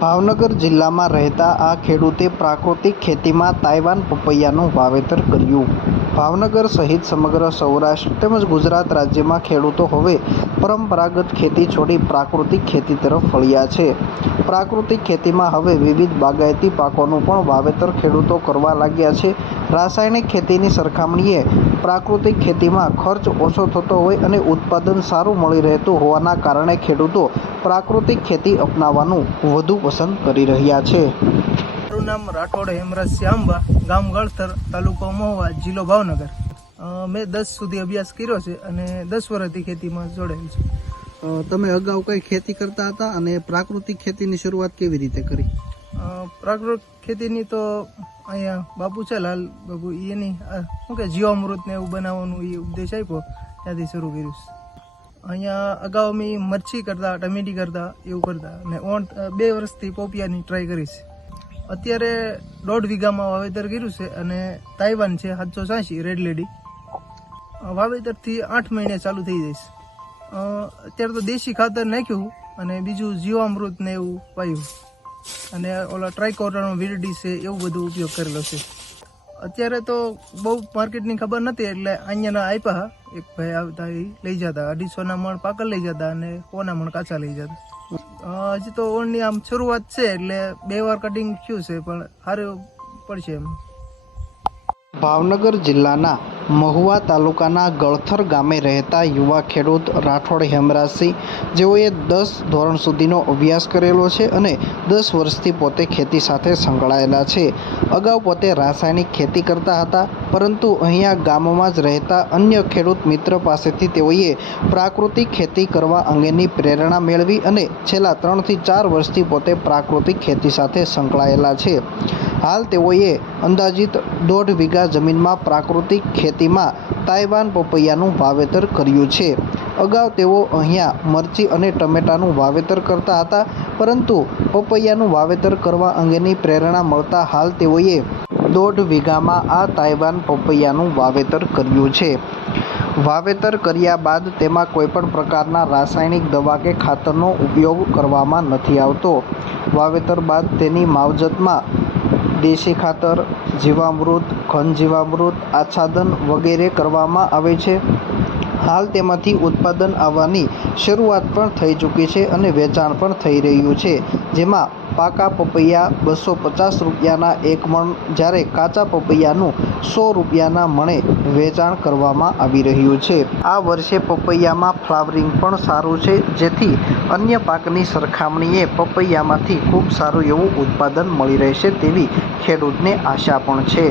ભાવનગર જિલ્લામાં રહેતા આ ખેડૂતે પ્રાકૃતિક ખેતીમાં તાઇવાન પપૈયાનું વાવેતર કર્યું। ભાવનગર સહિત સમગ્ર સૌરાષ્ટ્ર તેમજ ગુજરાત રાજ્યમાં ખેડૂતો હવે પરંપરાગત ખેતી છોડી પ્રાકૃતિક ખેતી તરફ વળ્યા છે। પ્રાકૃતિક ખેતીમાં હવે વિવિધ બાગાયતી પાકોનું પણ વાવેતર ખેડૂતો કરવા લાગ્યા છે। રાસાયણિક ખેતીની સરખામણીએ પ્રાકૃતિક ખેતીમાં ખર્ચ ઓછો થતો હોય અને ઉત્પાદન સારું મળી રહેતું હોવાના કારણે ખેડૂતો પ્રાકૃતિક ખેતી અપનાવવાનું વધુ પસંદ કરી રહ્યા છે। મારું નામ રાઠોડ હેમરાજ શ્યામબા, ગામ ગળથર, તાલુકો મહુવા, જિલ્લો ભાવનગર। મેં 10 સુધી અભ્યાસ કર્યો છે અને 10 વર્ષથી ખેતીમાં જોડાયેલ છું। તમે અગાઉ કઈ ખેતી કરતા હતા અને પ્રાકૃતિક ખેતીની શરૂઆત કેવી રીતે કરી? પ્રાકૃતિક ખેતીની તો અહીંયા બાપુ છે લાલ બાપુ, એની શું કે જીવામૃત ને એવું બનાવવાનું એ ઉપદેશ આપ્યો, ત્યાંથી શરૂ કર્યું છે। અહીંયા અગાઉ મેં મરચી કરતા, ટમેટી કરતા, એવું કરતા અને 2 વર્ષથી પોપિયાની ટ્રાય કરી છે। અત્યારે 1.5 વીઘામાં વાવેતર કર્યું છે અને તાઇવાન છે 786 રેડ લેડી, વાવેતરથી 8 મહિને ચાલુ થઈ જઈશ। અત્યારે તો દેશી ખાતર નાખ્યું અને બીજું જીવામૃત ને એવું પાયું અને ઓલા ટ્રાયકોટરનો વીરડી છે એવું બધું ઉપયોગ કરેલો છે। અત્યારે તો બહુ માર્કેટની ખબર નથી એટલે અહીંયાના આપ્યા, એક ભાઈ આવતા એ લઈ જતા, 250 મણ પાકર લઈ જતા અને 100 મણ કાચા લઈ જતા। હજી તો ઓળની આમ શરૂઆત છે એટલે 2 વાર કટિંગ થયું છે પણ સારું પડશે એમ। ભાવનગર જિલ્લાના મહુવા તાલુકાના ગળથર ગામે રહેતા યુવા ખેડૂત રાઠોડ હેમરાજસિંહ, જેઓએ 10 ધોરણ સુધીનો અભ્યાસ કરેલો છે અને 10 વર્ષથી પોતે ખેતી સાથે સંકળાયેલા છે। અગાઉ પોતે રાસાયણિક ખેતી કરતા હતા, પરંતુ અહીંયા ગામમાં જ રહેતા અન્ય ખેડૂત મિત્ર પાસેથી તેઓએ પ્રાકૃતિક ખેતી કરવા અંગેની પ્રેરણા મેળવી અને છેલ્લા 3 થી 4 વર્ષથી પોતે પ્રાકૃતિક ખેતી સાથે સંકળાયેલા છે। હાલ તેઓએ અંદાજિત 1.5 વીઘા જમીનમાં પ્રાકૃતિક ખેતીમાં તાઇવાન પપૈયાનું વાવેતર કર્યું છે। અગાઉ તેઓ અહીંયા મરચી અને ટમેટાનું વાવેતર કરતા હતા, પરંતુ પપૈયાનું વાવેતર કરવા અંગેની પ્રેરણા મળતા હાલ તેઓએ 1.5 વીઘામાં આ તાઇવાન પપૈયાનું વાવેતર કર્યું છે। વાવેતર કર્યા બાદ તેમાં કોઈપણ પ્રકારના રાસાયણિક દવા કે ખાતરનો ઉપયોગ કરવામાં નથી આવતો। વાવેતર બાદ તેની માવજતમાં દેશી ખાતર, જીવામૃત, ઘન જીવામૃત, આચ્છાદન વગેરે કરવામાં આવે છે। હાલ તેમાંથી ઉત્પાદન આવવાની શરૂઆત પણ થઈ ચૂકી છે અને વેચાણ પણ થઈ રહ્યું છે, જેમાં પાકા પપૈયા 250 રૂપિયાના 1 મણ, જ્યારે કાચા પપૈયાનું 100 રૂપિયાના મણે વેચાણ કરવામાં આવી રહ્યું છે। આ વર્ષે પપૈયામાં ફ્લાવરિંગ પણ સારું છે, જેથી અન્ય પાકની સરખામણીએ પપૈયામાંથી ખૂબ સારું એવું ઉત્પાદન મળી રહેશે તેવી ખેડૂતને આશા પણ છે।